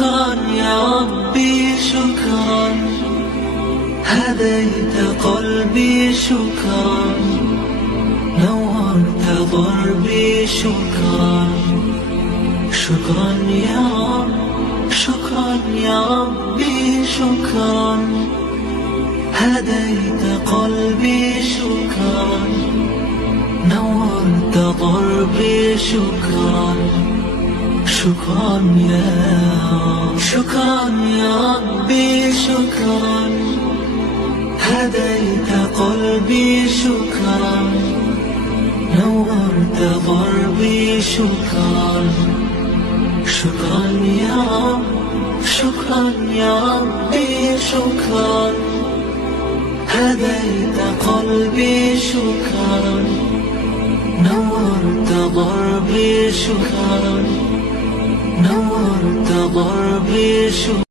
شكرا يا ربي شكرا، هديت قلبي شكرا، نورت ضربي شكرا. شكرا يا رب، شكرا يا ربي شكرا، هديت قلبي شكرا، نورت ضربي شكرا. شكرا يا رب، شكرا يا ربي شكرا، هديت قلبي شكرا، نورت ضربي شكرا. شكرا يا رب، شكرا يا ربي شكرا، هديت قلبي شكرا، نورت ضربي شكرا، نورت ضربي شكرا.